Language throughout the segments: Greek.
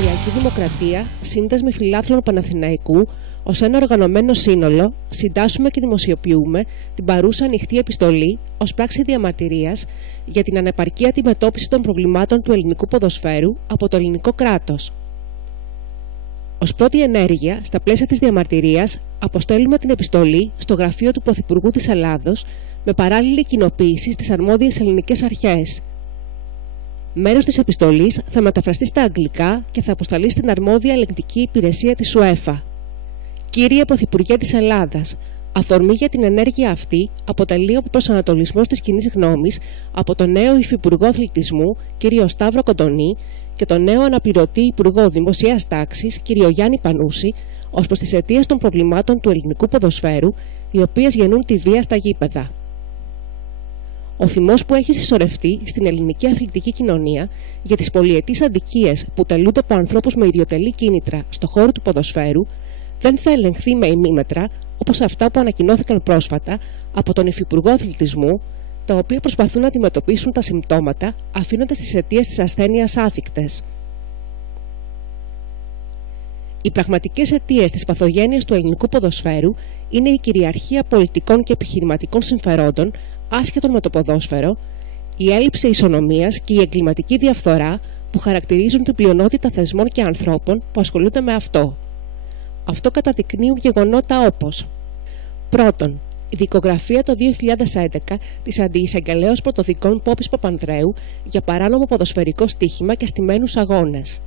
Κυπριακή Δημοκρατία, Σύνδεσμοι Φιλάθλων Παναθηναϊκού, ως ένα οργανωμένο σύνολο, συντάσσουμε και δημοσιοποιούμε την παρούσα ανοιχτή επιστολή ως πράξη διαμαρτυρίας για την ανεπαρκή αντιμετώπιση των προβλημάτων του ελληνικού ποδοσφαίρου από το ελληνικό κράτος. Ως πρώτη ενέργεια, στα πλαίσια της διαμαρτυρίας, αποστέλουμε την επιστολή στο γραφείο του Πρωθυπουργού της Ελλάδος με παράλληλη κοινοποίηση στις αρμόδιες ελληνικές αρχές. Μέρος της επιστολής θα μεταφραστεί στα αγγλικά και θα αποσταλεί στην αρμόδια ελεγκτική υπηρεσία της UEFA. Κύριε Πρωθυπουργέ της Ελλάδας, αφορμή για την ενέργεια αυτή αποτελεί ο προσανατολισμός της κοινής γνώμης από τον νέο Υφυπουργό Αθλητισμού, κ. Σταύρο Κοντονή, και τον νέο αναπληρωτή Υπουργό Δημοσίας Τάξης, κ. Γιάννη Πανούση, ως προς τις αιτίες των προβλημάτων του ελληνικού ποδοσφαίρου, οι οποίες γεννούν τη βία στα γήπεδα. Ο θυμός που έχει συσσωρευτεί στην ελληνική αθλητική κοινωνία για τις πολυετείς αδικίες που τελούνται από ανθρώπους με ιδιωτελή κίνητρα στον χώρο του ποδοσφαίρου δεν θα ελεγχθεί με ημίμετρα όπως αυτά που ανακοινώθηκαν πρόσφατα από τον Υφυπουργό Αθλητισμού, τα οποία προσπαθούν να αντιμετωπίσουν τα συμπτώματα αφήνοντας τις αιτίες της ασθένειας άθικτες. Οι πραγματικές αιτίες της παθογένειας του ελληνικού ποδοσφαίρου είναι η κυριαρχία πολιτικών και επιχειρηματικών συμφερόντων άσχετον με το ποδόσφαιρο, η έλλειψη ισονομίας και η εγκληματική διαφθορά που χαρακτηρίζουν την πλειονότητα θεσμών και ανθρώπων που ασχολούνται με αυτό. Αυτό καταδεικνύουν γεγονότα όπως: πρώτον, η δικογραφία το 2011 της Αντιεισαγγελέως Πρωτοδικών Πόπης Παπανδρέου για παράνομο ποδοσφαιρικό στοίχημα και στημένους αγώνες.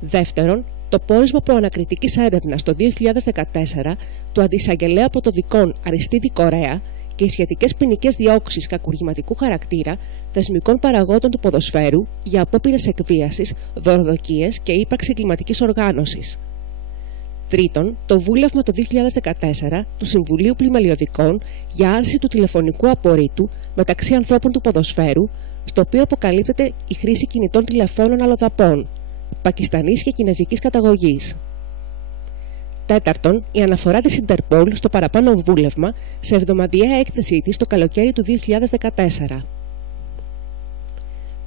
Δεύτερον, το πόρισμα προανακριτικής έρευνας το 2014 του Αντιεισαγγελέα Πρωτοδικών Αριστίδη Κορέα και οι σχετικές ποινικές διώξεις κακουργηματικού χαρακτήρα θεσμικών παραγόντων του ποδοσφαίρου για απόπειρες εκβίασης, δωροδοκίες και ύπαρξη εγκληματικής οργάνωσης. Τρίτον, το βούλευμα το 2014 του Συμβουλίου Πλημελιωδικών για άρση του τηλεφωνικού απορρίτου μεταξύ ανθρώπων του ποδοσφαίρου, στο οποίο αποκαλύπτεται η χρήση κινητών τηλεφώνων αλλοδαπών, πακιστανής και κινεζικής καταγωγής. Τέταρτον, η αναφορά της Ιντερπόλ στο παραπάνω βούλευμα σε εβδομαδιαία έκθεσή της το καλοκαίρι του 2014.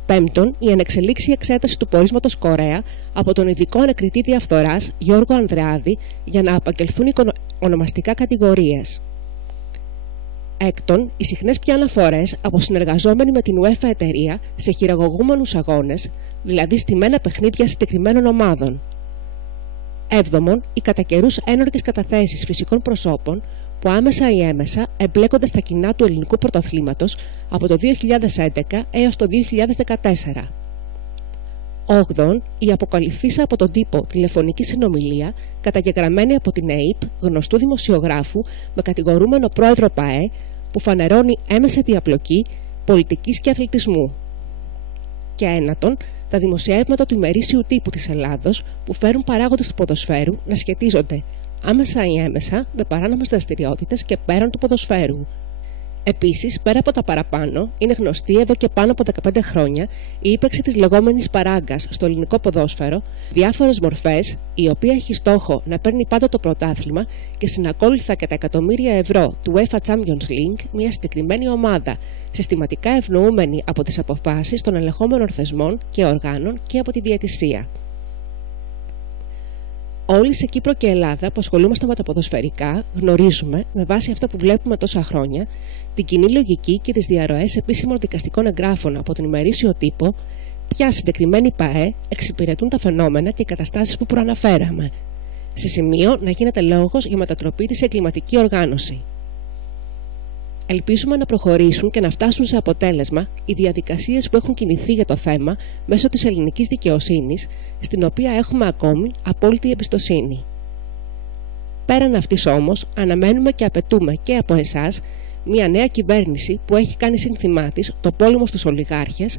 Πέμπτον, η ανεξελίξη εξέταση του πορίσματος Κορέα από τον ειδικό ανακριτή διαφθοράς Γιώργο Ανδρεάδη για να απαγγελθούν ονομαστικά κατηγορίες. Έκτον, οι συχνές πια αναφορές από συνεργαζόμενοι με την UEFA εταιρεία σε χειραγωγούμενους αγώνες, δηλαδή στημένα παιχνίδια συγκεκριμένων ομάδων. Έβδομον, οι κατά καιρούς ένορκες καταθέσεις φυσικών προσώπων που άμεσα ή έμεσα εμπλέκονται στα κοινά του ελληνικού πρωτοαθλήματος από το 2011 έως το 2014. Όγδον, η αποκαλυφθήσα από τον τύπο τηλεφωνική συνομιλία καταγεγραμμένη από την ΕΥΠ, γνωστού δημοσιογράφου με κατηγορούμενο πρόεδρο ΠΑΕ, που φανερώνει έμεση διαπλοκή πολιτικής και αθλητισμού. Και ένατον, τα δημοσιεύματα του ημερήσιου τύπου της Ελλάδος που φέρουν παράγοντες του ποδοσφαίρου να σχετίζονται άμεσα ή έμεσα με παράνομες δραστηριότητες και πέραν του ποδοσφαίρου. Επίσης, πέρα από τα παραπάνω, είναι γνωστή εδώ και πάνω από 15 χρόνια η ύπαρξη της λεγόμενης παράγκας στο ελληνικό ποδόσφαιρο, διάφορες μορφές, η οποία έχει στόχο να παίρνει πάντα το πρωτάθλημα και συνακόλουθα και τα εκατομμύρια ευρώ του UEFA Champions League μια συγκεκριμένη ομάδα, συστηματικά ευνοούμενη από τις αποφάσεις των ελεγχόμενων θεσμών και οργάνων και από τη διαιτησία. Όλοι σε Κύπρο και Ελλάδα που ασχολούμαστε με τα ποδοσφαιρικά γνωρίζουμε, με βάση αυτά που βλέπουμε τόσα χρόνια, την κοινή λογική και τις διαρροές επίσημων δικαστικών εγγράφων από τον ημερήσιο τύπο, ποια συγκεκριμένοι ΠΑΕ εξυπηρετούν τα φαινόμενα και καταστάσεις που προαναφέραμε, σε σημείο να γίνεται λόγος για μετατροπή της σε εγκληματική οργάνωση. Ελπίζουμε να προχωρήσουν και να φτάσουν σε αποτέλεσμα οι διαδικασίες που έχουν κινηθεί για το θέμα μέσω της ελληνικής δικαιοσύνης, στην οποία έχουμε ακόμη απόλυτη εμπιστοσύνη. Πέραν αυτής όμως, αναμένουμε και απαιτούμε και από εσάς μια νέα κυβέρνηση που έχει κάνει σύνθημά της το πόλεμο στους ολιγάρχες,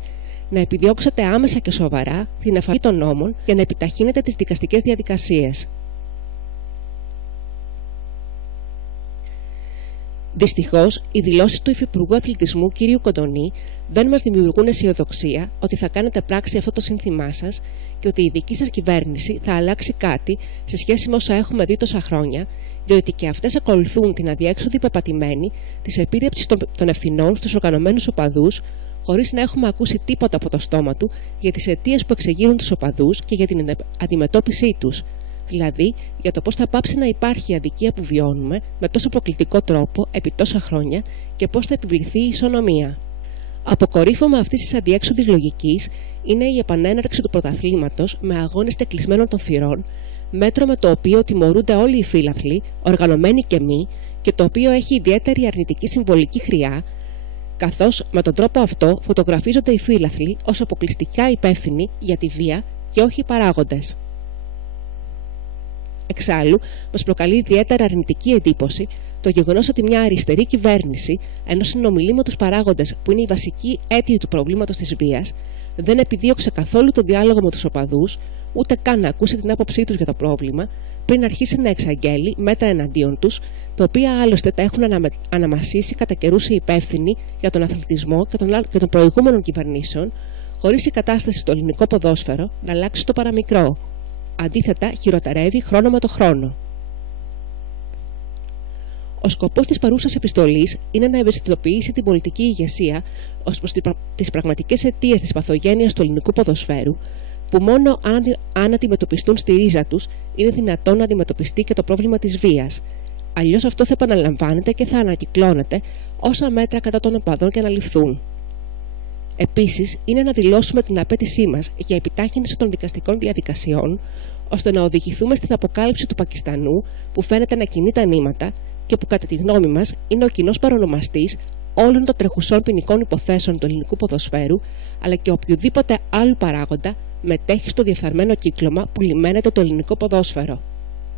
να επιδιώξετε άμεσα και σοβαρά την εφαρμογή των νόμων για να επιταχύνετε τις δικαστικές διαδικασίες. Δυστυχώς, οι δηλώσεις του Υφυπουργού Αθλητισμού κ. Κοντονή δεν μας δημιουργούν αισιοδοξία ότι θα κάνετε πράξη αυτό το σύνθημά σας και ότι η δική σας κυβέρνηση θα αλλάξει κάτι σε σχέση με όσα έχουμε δει τόσα χρόνια, διότι και αυτές ακολουθούν την αδιέξοδη πεπατημένη της επίρρεψης των ευθυνών στους οργανωμένους οπαδούς, χωρίς να έχουμε ακούσει τίποτα από το στόμα του για τις αιτίες που εξεγείρουν τους οπαδούς και για την αντιμετώπιση τους. Δηλαδή, για το πώς θα πάψει να υπάρχει η αδικία που βιώνουμε με τόσο προκλητικό τρόπο επί τόσα χρόνια και πώς θα επιβληθεί η ισονομία. Αποκορύφωμα αυτής της αδιέξοδης λογικής είναι η επανέναρξη του πρωταθλήματος με αγώνες κλεισμένων των θυρών, μέτρο με το οποίο τιμωρούνται όλοι οι φύλαθλοι, οργανωμένοι και μη, και το οποίο έχει ιδιαίτερη αρνητική συμβολική χρειά, καθώς με τον τρόπο αυτό φωτογραφίζονται οι φύλαθλοι ως αποκλειστικά υπεύθυνοι για τη βία και όχι οι παράγοντες. Εξάλλου, μας προκαλεί ιδιαίτερα αρνητική εντύπωση το γεγονός ότι μια αριστερή κυβέρνηση, ενώ συνομιλεί με τους παράγοντες που είναι η βασική αίτιοι του προβλήματος της βίας, δεν επιδίωξε καθόλου το διάλογο με τους οπαδούς, ούτε καν να ακούσει την άποψή τους για το πρόβλημα, πριν αρχίσει να εξαγγέλει μέτρα εναντίον τους, τα οποία άλλωστε τα έχουν αναμασίσει κατά καιρούς οι υπεύθυνοι για τον αθλητισμό και των προηγούμενων κυβερνήσεων, χωρίς η κατάσταση στο ελληνικό ποδόσφαιρο να αλλάξει το παραμικρό. Αντίθετα, χειροτερεύει χρόνο με το χρόνο. Ο σκοπός της παρούσας επιστολής είναι να ευαισθητοποιήσει την πολιτική ηγεσία ως προς τις πραγματικές αιτίες της παθογένειας του ελληνικού ποδοσφαίρου, που μόνο αν αντιμετωπιστούν στη ρίζα τους είναι δυνατόν να αντιμετωπιστεί και το πρόβλημα της βίας. Αλλιώς αυτό θα επαναλαμβάνεται και θα ανακυκλώνεται όσα μέτρα κατά των οπαδών και να ληφθούν. Επίσης, είναι να δηλώσουμε την απέτησή μας για επιτάχυνση των δικαστικών διαδικασιών, ώστε να οδηγηθούμε στην αποκάλυψη του Πακιστανού, που φαίνεται να κινεί τα νήματα και που, κατά τη γνώμη μας, είναι ο κοινός παρονομαστής όλων των τρεχουσών ποινικών υποθέσεων του ελληνικού ποδοσφαίρου, αλλά και οποιοδήποτε άλλου παράγοντα μετέχει στο διεφθαρμένο κύκλωμα που λιμένεται το ελληνικό ποδόσφαιρο.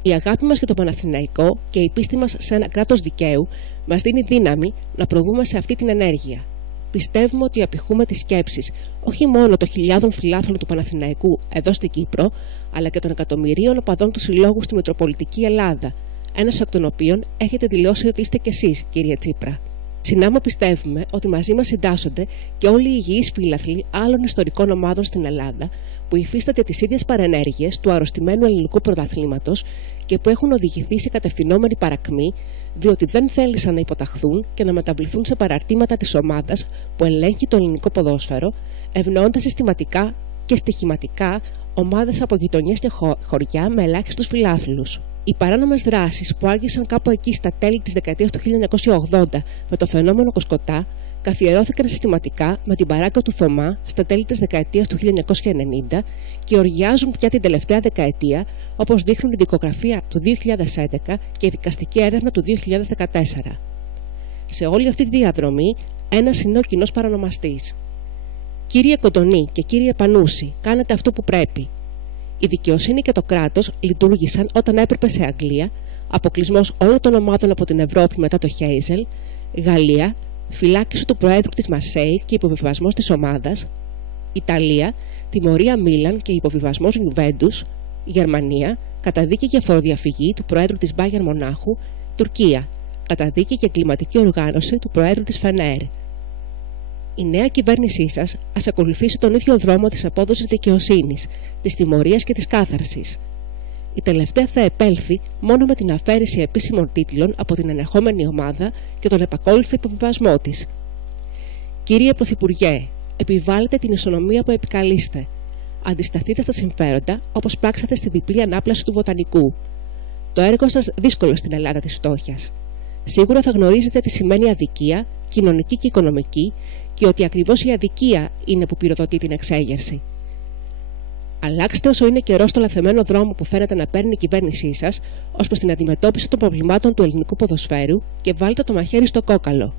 Η αγάπη μας για το Παναθηναϊκό και η πίστη μας σε ένα κράτος δικαίου μας δίνει δύναμη να προβούμε σε αυτή την ενέργεια. Πιστεύουμε ότι απηχούμε τις σκέψεις όχι μόνο των χιλιάδων φιλάθλων του Παναθηναϊκού εδώ στην Κύπρο, αλλά και των εκατομμυρίων οπαδών του συλλόγου στη Μητροπολιτική Ελλάδα, ένας εκ των οποίων έχετε δηλώσει ότι είστε κι εσείς, κύριε Τσίπρα. Συνάμα πιστεύουμε ότι μαζί μας συντάσσονται και όλοι οι υγιείς φύλαθλοι άλλων ιστορικών ομάδων στην Ελλάδα που υφίσταται τις ίδιες παρενέργειες του αρρωστημένου ελληνικού πρωταθλήματος και που έχουν οδηγηθεί σε κατευθυνόμενη παρακμή, διότι δεν θέλησαν να υποταχθούν και να μεταβληθούν σε παραρτήματα της ομάδας που ελέγχει το ελληνικό ποδόσφαιρο, ευνοώντας συστηματικά και στοιχηματικά ομάδες από γειτονιές και χωριά με ελάχιστους φιλάθλους. Οι παράνομες δράσεις που άργησαν κάπου εκεί στα τέλη της δεκαετίας του 1980 με το φαινόμενο Κοσκοτά καθιερώθηκαν συστηματικά με την παράκληση του Θωμά στα τέλη της δεκαετίας του 1990 και οργιάζουν πια την τελευταία δεκαετία, όπως δείχνουν η δικογραφία του 2011 και η δικαστική έρευνα του 2014. Σε όλη αυτή τη διαδρομή, ένας είναι ο κοινός παρανομαστής. Κύριε Κοντονή και κύριε Πανούση, κάνετε αυτό που πρέπει. Η δικαιοσύνη και το κράτος λειτουργήσαν όταν έπρεπε σε Αγγλία, αποκλεισμός όλων των ομάδων από την Ευρώπη μετά το Χέιζελ, Γαλλία, φυλάκιση του Προέδρου της Μαρσέη και υποβιβασμός της ομάδας, Ιταλία, τιμωρία Μίλαν και υποβιβασμός Γιουβέντους, Γερμανία, καταδίκη για φοροδιαφυγή του Προέδρου της Μπάγερν Μονάχου, Τουρκία, καταδίκη για εγκληματική οργάνωση του Προέδρου της Φενέρ. Η νέα κυβέρνησή σας ας ακολουθήσει τον ίδιο δρόμο της απόδοσης δικαιοσύνης, της τιμωρίας και της κάθαρσης. Η τελευταία θα επέλθει μόνο με την αφαίρεση επίσημων τίτλων από την ενεχόμενη ομάδα και τον επακόλουθο υποβιβασμό της. Κύριε Πρωθυπουργέ, επιβάλλετε την ισονομία που επικαλείστε. Αντισταθείτε στα συμφέροντα όπως πράξατε στη διπλή ανάπλαση του Βοτανικού. Το έργο σας δύσκολο στην Ελλάδα της φτώχειας. Σίγουρα θα γνωρίζετε τι σημαίνει αδικία, κοινωνική και οικονομική, και ότι ακριβώς η αδικία είναι που πυροδοτεί την εξέγερση. Αλλάξτε όσο είναι καιρό στο λαθεμένο δρόμο που φαίνεται να παίρνει η κυβέρνησή σας ως προς την αντιμετώπιση των προβλημάτων του ελληνικού ποδοσφαίρου και βάλτε το μαχαίρι στο κόκαλο.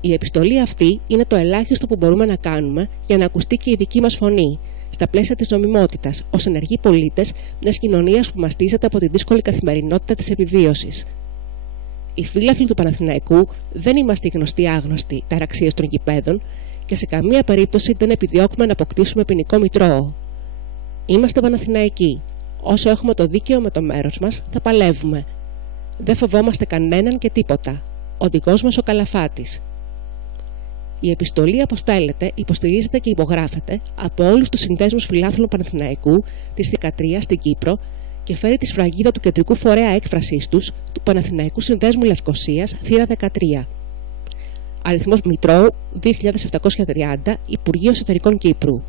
Η επιστολή αυτή είναι το ελάχιστο που μπορούμε να κάνουμε για να ακουστεί και η δική μας φωνή, στα πλαίσια της νομιμότητας, ως ενεργοί πολίτες μιας κοινωνίας που μαστίζεται από τη δύσκολη καθημερινότητα της επιβίωσης. Οι φύλαθλοι του Παναθηναϊκού δεν είμαστε οι γνωστοί άγνωστοι ταραξίες των γηπέδων και σε καμία περίπτωση δεν επιδιώκουμε να αποκτήσουμε ποινικό μητρώο. Είμαστε Παναθηναϊκοί. Όσο έχουμε το δίκαιο με το μέρος μας, θα παλεύουμε. Δεν φοβόμαστε κανέναν και τίποτα. Ο δικός μας ο Καλαφάτης. Η επιστολή αποστέλλεται, υποστηρίζεται και υπογράφεται από όλους τους συνδέσμους φιλάθλων Παναθηναϊκού της Θηκατρίας στην Κύπρο και φέρει τη σφραγίδα του κεντρικού φορέα έκφρασής τους του Παναθηναϊκού Συνδέσμου Λευκωσίας, θύρα 13. αριθμός Μητρώου 2730, Υπουργείο Εσωτερικών Κύπρου.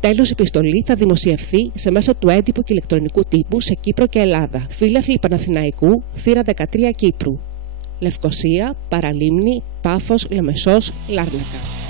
Τέλος, η επιστολή θα δημοσιευθεί σε μέσο του έντυπου και ηλεκτρονικού τύπου σε Κύπρο και Ελλάδα. Φίλαθλοι Παναθηναϊκού, θύρα 13 Κύπρου. Λευκοσία, Παραλίμνη, Πάφος, Λεμεσός, Λάρνακα.